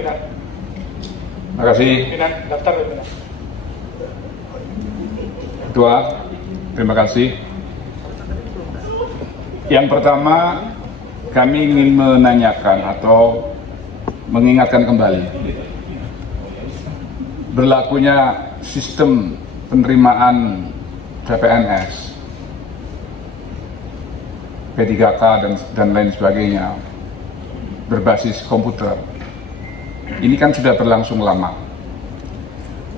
Terima kasih. Daftar. Ketua, terima kasih. Yang pertama, kami ingin menanyakan atau mengingatkan kembali berlakunya sistem penerimaan CPNS, P3K dan lain sebagainya berbasis komputer. Ini kan sudah berlangsung lama.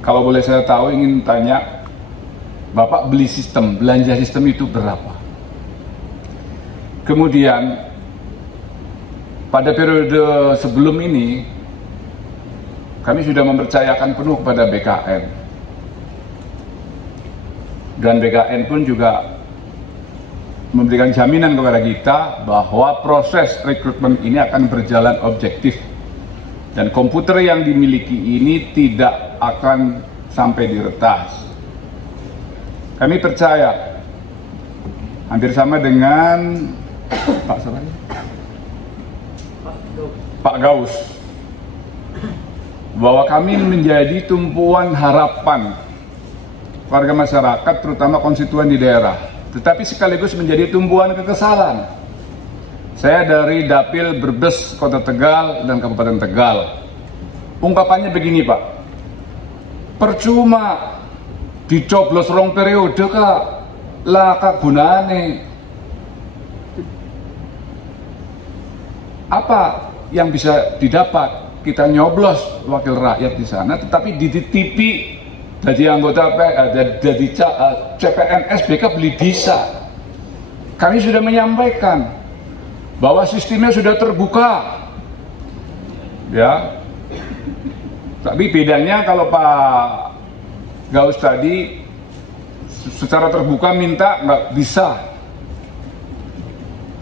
Kalau boleh saya tahu, ingin tanya, Bapak beli sistem, belanja sistem itu berapa? Kemudian pada periode sebelum ini kami sudah mempercayakan penuh kepada BKN, dan BKN pun juga memberikan jaminan kepada kita bahwa proses rekrutmen ini akan berjalan objektif dan komputer yang dimiliki ini tidak akan sampai diretas. Kami percaya, hampir sama dengan Pak Gaus, bahwa kami menjadi tumpuan harapan warga masyarakat, terutama konstituen di daerah, tetapi sekaligus menjadi tumpuan kekesalan. Saya dari Dapil Brebes, Kota Tegal, dan Kabupaten Tegal. Ungkapannya begini, Pak, percuma dicoblos rong periode kak, lah kak gunane. Apa yang bisa didapat? Kita nyoblos wakil rakyat di sana, tetapi dititipi jadi anggota jadi CPNS BK beli bisa. Kami sudah menyampaikan bahwa sistemnya sudah terbuka, ya. Tapi bedanya kalau Pak Gaus tadi secara terbuka minta nggak bisa.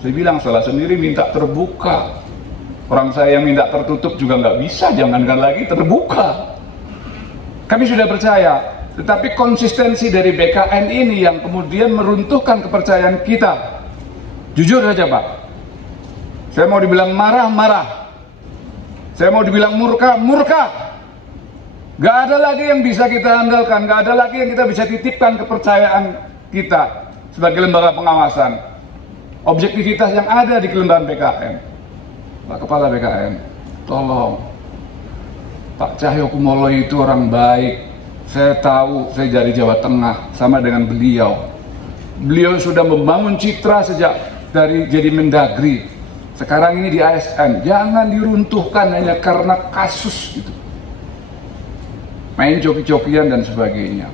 Saya bilang salah sendiri minta terbuka. Orang saya yang minta tertutup juga nggak bisa, jangankan lagi terbuka. Kami sudah percaya, tetapi konsistensi dari BKN ini yang kemudian meruntuhkan kepercayaan kita. Jujur saja, Pak, saya mau dibilang marah. Saya mau dibilang murka. Gak ada lagi yang bisa kita andalkan, gak ada lagi yang kita bisa titipkan kepercayaan kita sebagai lembaga pengawasan. Objektivitas yang ada di kelembagaan BKN. Pak Kepala BKN, tolong. Pak Cahyokumolo itu orang baik. Saya tahu, saya dari Jawa Tengah, sama dengan beliau. Beliau sudah membangun citra sejak dari jadi Mendagri. Sekarang ini di ASN. Jangan diruntuhkan hanya karena kasus gitu. Main joki-jokian dan sebagainya.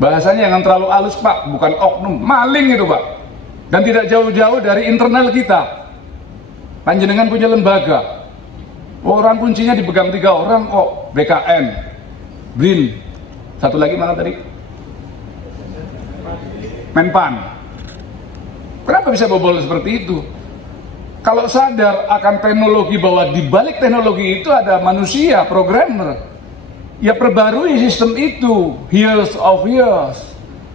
Bahasanya jangan terlalu halus, Pak, bukan oknum, maling itu, Pak. Dan tidak jauh-jauh dari internal kita. Panjenengan punya lembaga, orang kuncinya dipegang 3 orang kok, BKN, BRIN, satu lagi mana tadi? Menpan. Kenapa bisa bobol seperti itu? Kalau sadar akan teknologi, bahwa di balik teknologi itu ada manusia, programmer, ya perbarui sistem itu, years of years.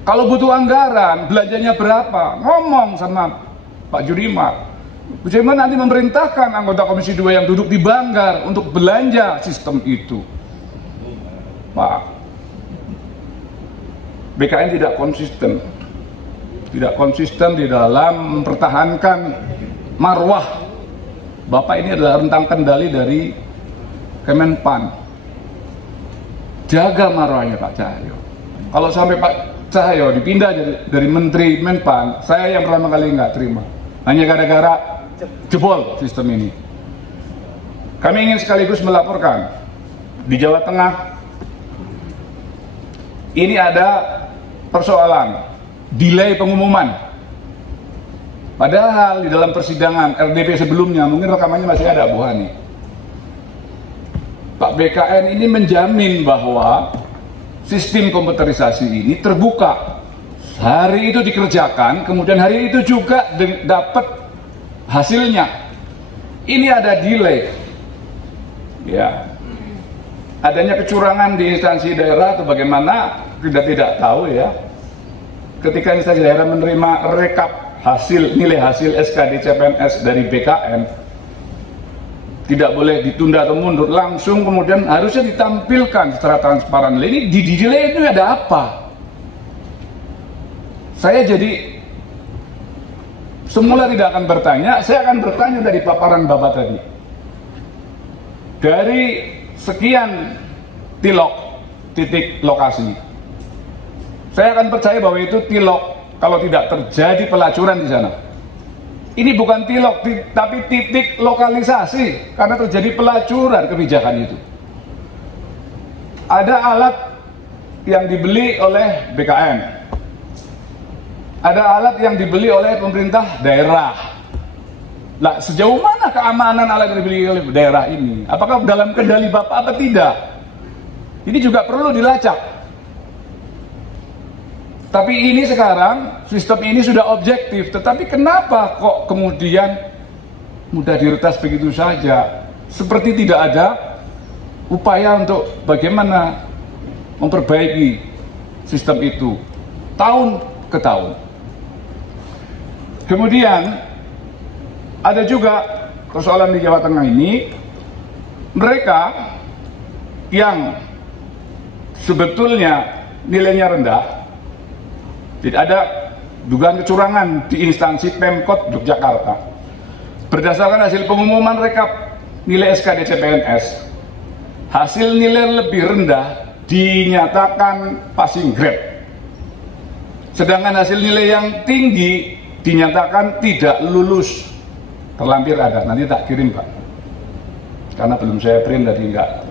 Kalau butuh anggaran, belanjanya berapa? Ngomong sama Pak Jurimar. Bagaimana nanti memerintahkan anggota Komisi 2 yang duduk di Banggar untuk belanja sistem itu. Pak, BKN tidak konsisten di dalam mempertahankan marwah. Bapak ini adalah rentang kendali dari Kemenpan. Jaga marwahnya Pak Cahyo. Kalau sampai Pak Cahyo dipindah dari Menteri Menpan, saya yang pertama kali nggak terima. Hanya gara-gara jebol sistem ini. Kami ingin sekaligus melaporkan di Jawa Tengah ini ada persoalan delay pengumuman. Padahal di dalam persidangan RDP sebelumnya, mungkin rekamannya masih ada, Bu Hani, Pak BKN ini menjamin bahwa sistem komputerisasi ini terbuka. Hari itu dikerjakan, kemudian hari itu juga dapat hasilnya. Ini ada delay, ya. Adanya kecurangan di instansi daerah atau bagaimana kita tidak tahu, ya. Ketika instansi daerah menerima rekap nilai hasil SKD CPNS dari BKN, tidak boleh ditunda atau mundur, langsung kemudian harusnya ditampilkan secara transparan. Ini di delay itu ada apa? Saya jadi semula tidak akan bertanya, saya akan bertanya dari paparan Bapak tadi. Dari sekian titik lokasi, saya akan percaya bahwa itu tilok kalau tidak terjadi pelacuran di sana. Ini bukan tilok, tapi titik lokalisasi karena terjadi pelacuran kebijakan itu. Ada alat yang dibeli oleh BKN, ada alat yang dibeli oleh pemerintah daerah. Nah, sejauh mana keamanan alat yang dibeli oleh daerah ini? Apakah dalam kendali Bapak atau tidak? Ini juga perlu dilacak. Tapi ini sekarang, sistem ini sudah objektif, tetapi kenapa kok kemudian mudah diretas begitu saja? Seperti tidak ada upaya untuk bagaimana memperbaiki sistem itu tahun ke tahun. Kemudian ada juga persoalan di Jawa Tengah ini, mereka yang sebetulnya nilainya rendah, tidak ada dugaan kecurangan di instansi Pemkot Yogyakarta. Berdasarkan hasil pengumuman rekap nilai SKD CPNS, hasil nilai lebih rendah dinyatakan passing grade. Sedangkan hasil nilai yang tinggi dinyatakan tidak lulus. Terlampir ada, nanti tak kirim Pak. Karena belum saya print tadi, enggak.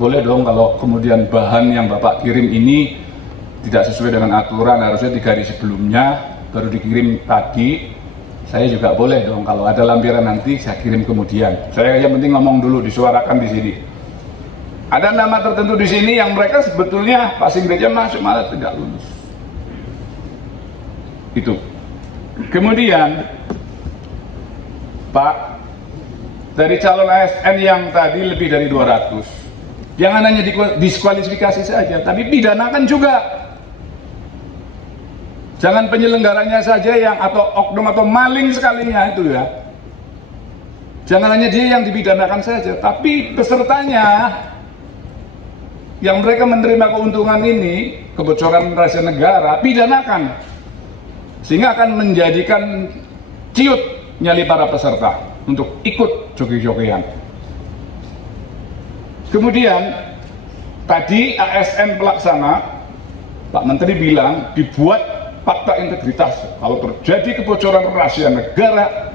Boleh dong kalau kemudian bahan yang Bapak kirim ini tidak sesuai dengan aturan, harusnya 3 hari sebelumnya baru dikirim tadi. Saya juga boleh dong kalau ada lampiran nanti saya kirim kemudian. Saya yang penting ngomong dulu, disuarakan di sini. Ada nama tertentu di sini yang mereka sebetulnya passing grade-nya masuk malah tidak lulus. Itu. Kemudian Pak, dari calon ASN yang tadi lebih dari 200, jangan hanya diskualifikasi saja, tapi pidanakan juga. Jangan penyelenggaranya saja yang atau oknum atau maling sekalinya itu ya. Jangan hanya dia yang dipidanakan saja, tapi pesertanya yang mereka menerima keuntungan ini, kebocoran rahasia negara, pidanakan. Sehingga akan menjadikan ciut nyali para peserta untuk ikut joki-jokian. Kemudian tadi ASN pelaksana, Pak Menteri bilang dibuat fakta integritas. Kalau terjadi kebocoran rahasia negara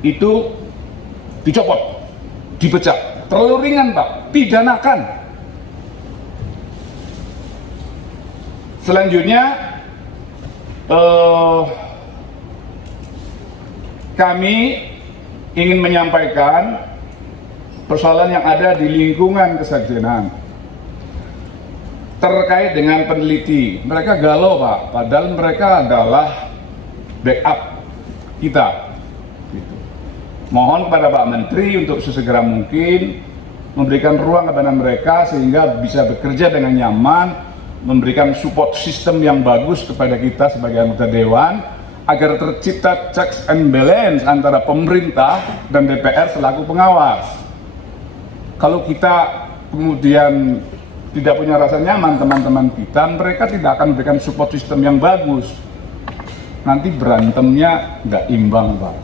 itu dicopot, dipecat. Terlalu ringan Pak, pidanakan. Selanjutnya kami ingin menyampaikan persoalan yang ada di lingkungan kesekjenan terkait dengan peneliti. Mereka galau Pak, padahal mereka adalah backup kita. Gitu. Mohon kepada Pak Menteri untuk sesegera mungkin memberikan ruang kepada mereka sehingga bisa bekerja dengan nyaman, memberikan support system yang bagus kepada kita sebagai anggota Dewan, agar tercipta checks and balance antara pemerintah dan DPR selaku pengawas. Kalau kita kemudian tidak punya rasa nyaman teman-teman kita, mereka tidak akan memberikan support system yang bagus. Nanti berantemnya nggak imbang Pak.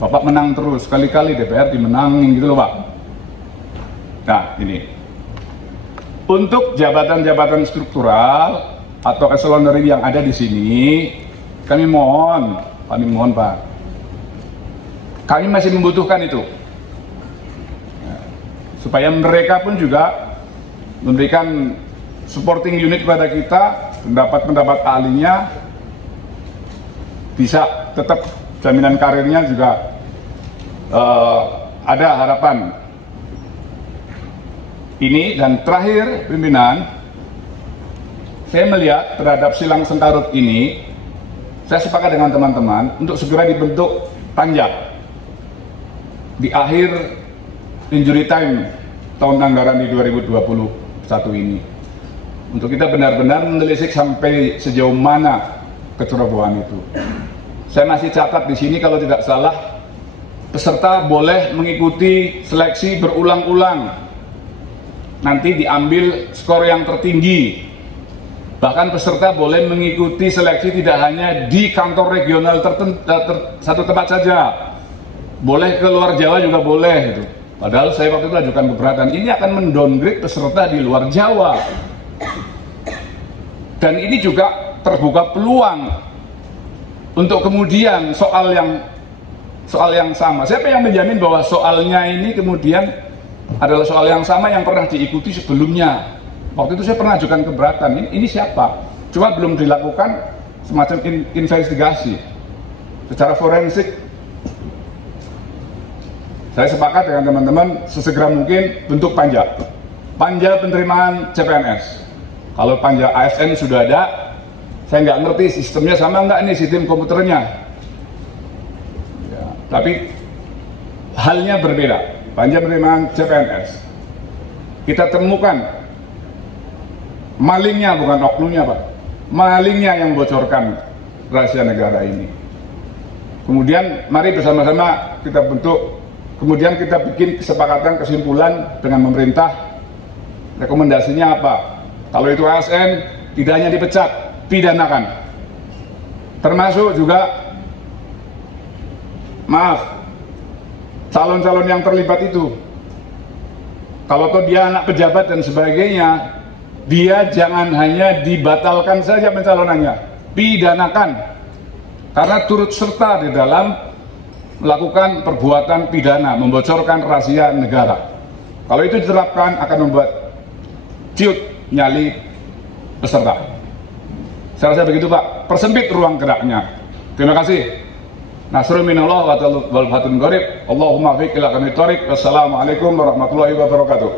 Bapak menang terus, kali-kali DPR dimenangin gitu loh Pak. Nah ini, untuk jabatan-jabatan struktural atau eseloneri yang ada di sini, kami mohon Pak, kami masih membutuhkan itu, supaya mereka pun juga memberikan supporting unit kepada kita, pendapat-pendapat ahlinya, bisa tetap jaminan karirnya juga ada harapan. Ini dan terakhir pimpinan, saya melihat terhadap silang sengkarut ini, saya sepakat dengan teman-teman untuk segera dibentuk panja di akhir injury time tahun anggaran di 2021 ini, untuk kita benar-benar menelisik sampai sejauh mana kecerobohan itu. Saya masih catat di sini kalau tidak salah peserta boleh mengikuti seleksi berulang-ulang. Nanti diambil skor yang tertinggi. Bahkan peserta boleh mengikuti seleksi tidak hanya di kantor regional satu tempat saja. Boleh ke luar Jawa juga boleh gitu. Padahal saya waktu itu ajukan keberatan. Ini akan mendowngrade peserta di luar Jawa. Dan ini juga terbuka peluang untuk kemudian soal yang sama. Siapa yang menjamin bahwa soalnya ini kemudian adalah soal yang sama yang pernah diikuti sebelumnya? Waktu itu saya pernah ajukan keberatan. Ini siapa? Cuma belum dilakukan semacam investigasi secara forensik. Saya sepakat dengan teman-teman sesegera mungkin bentuk panja penerimaan CPNS. Kalau panja ASN sudah ada, saya nggak ngerti sistemnya sama nggak nih sistem komputernya. Ya, tapi halnya berbeda. Panja penerimaan CPNS. Kita temukan malingnya, bukan oknumnya Pak. Malingnya yang bocorkan rahasia negara ini. Kemudian mari bersama-sama kita bentuk, kemudian kita bikin kesepakatan kesimpulan dengan pemerintah. Rekomendasinya apa? Kalau itu ASN tidak hanya dipecat, pidanakan. Termasuk juga, maaf, calon-calon yang terlibat itu. Kalau toh dia anak pejabat dan sebagainya, dia jangan hanya dibatalkan saja pencalonannya, pidanakan. Karena turut serta di dalam melakukan perbuatan pidana, membocorkan rahasia negara. Kalau itu diterapkan akan membuat ciut nyali peserta. Saya rasa begitu Pak, persempit ruang geraknya. Terima kasih. Nasrul minallah wa wal fatun gharib. Allahumma fiq ila kanitorik. Wassalamualaikum warahmatullahi wabarakatuh.